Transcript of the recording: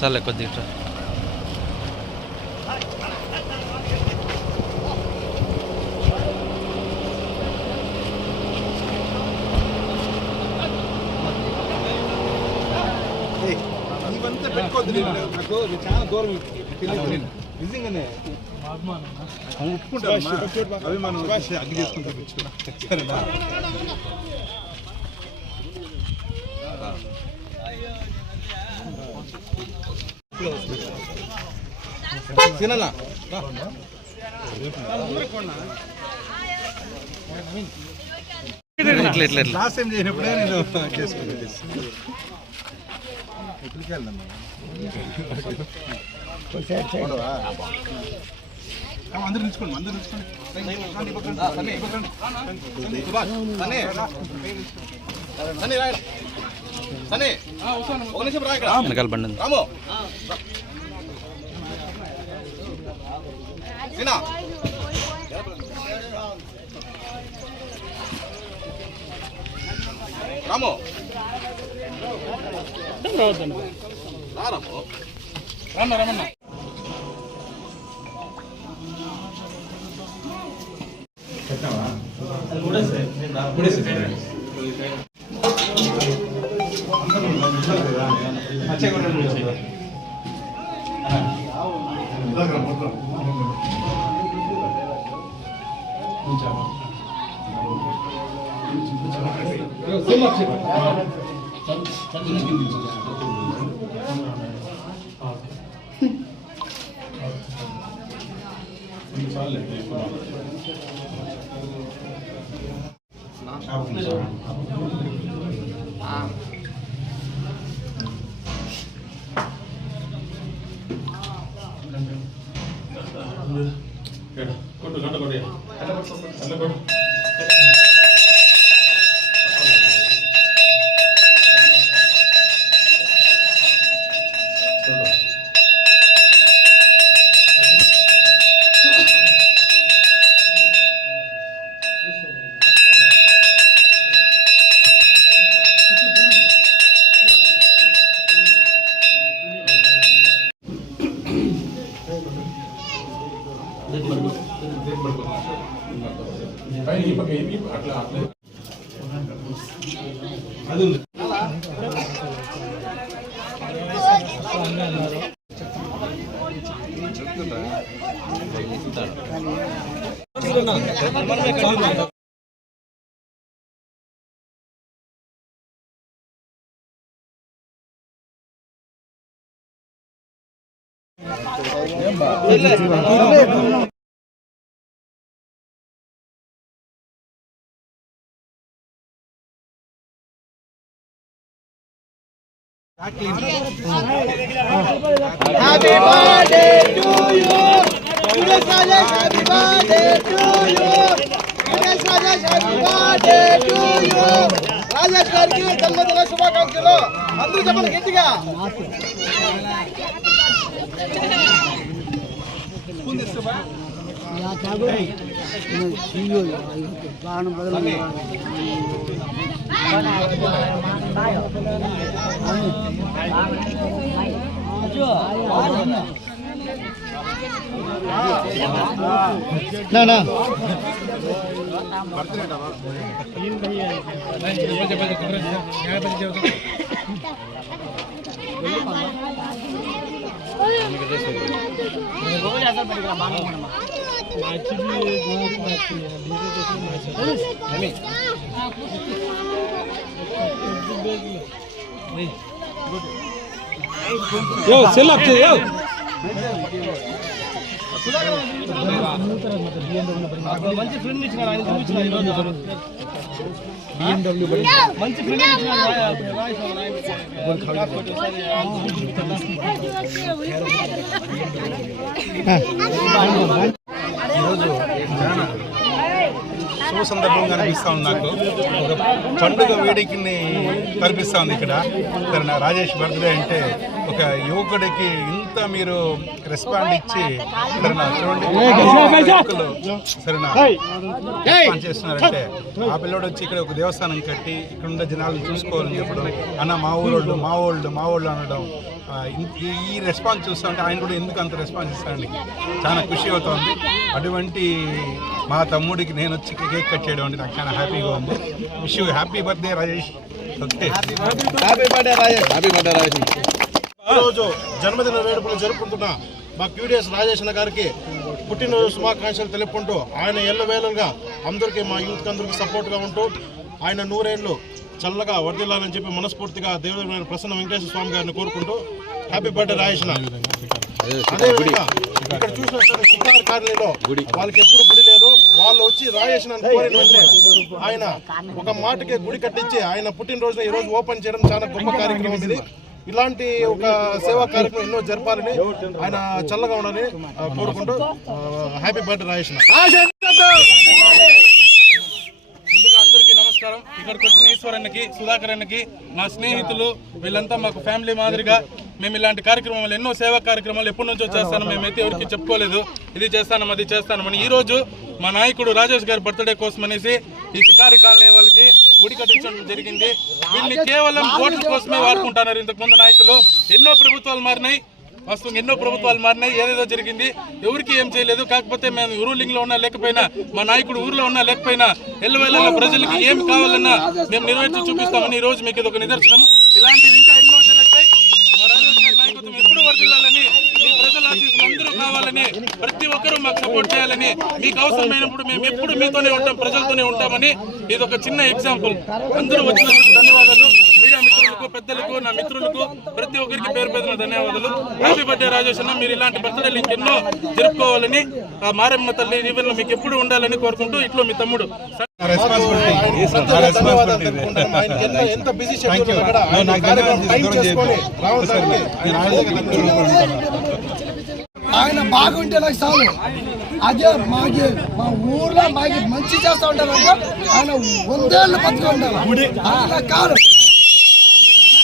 సర్లే కొద్దిగా ఇవంతా పెట్టుకోవద్దు. నాకు చాలా దూరం నిజంగానే ఒప్పుకుంటాను. అవి మనం అగ్గి చేసుకుంటాం. తినాలా లాస్ట్ టైం చేసినప్పుడే నేను చేసుకున్నాను. ఎక్కడికి వెళ్దాం అందరూ నిల్చుకోండి. అందరూ నిల్చుకోండి. వెనకాల బండి రాము రమ్మన్నా Happy birthday to you. Suresh Rajesh, happy birthday to you. Suresh Rajesh, happy birthday to you. Rajesh గారికి జన్మదిన శుభాకాంక్షలు. అందరూ చెప్పండి గట్టిగా. Yo, sell up to yo. మంచి ఫ్రెండ్ ఇచ్చినాడు ఆయన చూపించిన ఈ రోజు BMW మంచి ఫ్రెండ్ ఇచ్చినాడు. శుభ సందర్భంగా అనిపిస్తూ ఉంది. నాకు ఒక పండుగ వేడికిని కనిపిస్తూ ఉంది ఇక్కడ. సరేనా, రాజేష్ బర్త్డే అంటే ఒక యువకుడికి ఇంత మీరు రెస్పాండ్ ఇచ్చి సరేనా చూడండి సరేనా రెస్పాండ్ చేస్తున్నారంటే, ఆ పిల్లడు వచ్చి ఇక్కడ ఒక దేవస్థానం కట్టి ఇక్కడ ఉన్న జనాలను చూసుకోవాలని చెప్పడం, అన్న మా ఊళ్ళు అనడం, ఈ రెస్పాన్స్ చూస్తుంటే ఆయన కూడా ఎందుకు అంత రెస్పాన్స్ ఇస్తానండి చాలా ఖుషి అవుతుంది. అటువంటి మా తమ్ముడికి నేను వచ్చి కేక్ కట్ చేయడం అంటే నాకు చాలా హ్యాపీగా ఉంది. Wish you happy birthday Rajesh. Okay, happy birthday Rajesh. ఈరోజు జన్మదిన వేడుకలు జరుపుకుంటున్న మా క్యూడియస్ రాజేష్ అన్న గారికి పుట్టినరోజు శుభాకాంక్షలు తెలుపుకుంటూ, ఆయన ఎల్లవేళలుగా అందరికీ మా యూత్కి అందరికీ సపోర్ట్గా ఉంటూ ఆయన 100 ఏళ్ళు చల్లగా వర్ధిల్లాలని చెప్పి మనస్ఫూర్తిగా దేవుడైన ప్రసన్న వెంకటేశ్వర స్వామి గారిని కోరుకుంటూ హ్యాపీ బర్త్డే రాజేష్ అన్న. అదేవిధంగా ఇక్కడ చూసిన శిఖార్ కాలనీలో వాళ్ళకి ఎప్పుడు గుడి లేదు, వాళ్ళు వచ్చి రాజేష్ అన్న కోరిన వెంటనే ఆయన ఒక మాటకే గుడి కట్టించి ఆయన పుట్టినరోజున ఈ రోజు ఓపెన్ చేయడం చాలా గొప్ప కార్యక్రమం ఇది. ఇలాంటి ఒక సేవా కార్యక్రమం ఎన్నో జరపాలని, ఆయన చల్లగా ఉండాలని కోరుకుంటూ హ్యాపీ బర్త్డే రాజేష్ అన్న. ముందుగా అందరికీ నమస్కారం. ఇక్కడికి వచ్చిన ఈశ్వరన్నకి, సుధాకర్ అన్నకి, నా స్నేహితులు వీళ్ళంతా మాకు ఫ్యామిలీ మాదిరిగా మేము ఇలాంటి కార్యక్రమాలు ఎన్నో సేవా కార్యక్రమాలు ఎప్పటి నుంచో చేస్తాను. మేమైతే ఎవరికి చెప్పుకోలేదు ఇది చేస్తాను అది చేస్తానమని. ఈరోజు మా నాయకుడు రాజేష్ గారి బర్త్డే కోసం అనేసి ఈ శికారి కాలనీ వాళ్ళకి గుడి కట్టించడం జరిగింది. వీళ్ళని కేవలం ఓట్ల కోసమే వాడుకుంటున్నారు. ఇంతకుముందు నాయకులు ఎన్నో ప్రభుత్వాలు మారినాయి, ఏదేదో జరిగింది, ఎవరికి ఏం చేయలేదు. కాకపోతే మేము రూలింగ్ లో ఉన్నా లేకపోయినా, మా నాయకుడు ఊర్లో ఉన్నా లేకపోయినా, ఎల్లవేళ ప్రజలకి ఏమి కావాలన్నా మేము నెరవేర్చి చూపిస్తామని ఈ రోజు మీకు ఇది ఒక నిదర్శనం. ఇలాంటివి ఇంకా ఎన్నో జరుగుతాయి. మా రాజేష్ గారి నాయకత్వం ఎప్పుడు వర్ధిల్లాలని, మీ ప్రజల ఆశీస్సులు అందరూ కావాలని, ప్రతి ఒక్కరూ మాకు సపోర్ట్ చేయాలని, మీకు అవసరమైనప్పుడు మేము ఎప్పుడు మీతోనే ఉంటాం, ప్రజలతోనే ఉంటామని ఇది ఒక చిన్న ఎగ్జాంపుల్. అందరూ వచ్చినందుకు ధన్యవాదాలు. మీడియా మిత్రులకు, పెద్దలకు, నా మిత్రులకు ప్రతి ఒక్కరికి పేరు పేరున ధన్యవాదాలు. హ్యాపీ బర్త్డే రాజేష్ అన్న. మీరు ఇలాంటి బర్త్డేలు ఇంకెన్నో జరుపుకోవాలని, ఆ మారమ్మ తల్లి దీవెనలు మీకు ఎప్పుడు ఉండాలని కోరుకుంటూ ఇట్లో మీ తమ్ముడు. ఎంత బిజీ షెడ్యూల్ కూడా ఆయన బాగుంటే నాకు చాలు. అదే మా ఊర్లో మాకు మంచి చేస్తూ ఉంటారంటే ఆయన 100 ఏళ్ళు బతుకు ఉంటారు. అట్లా కాదు.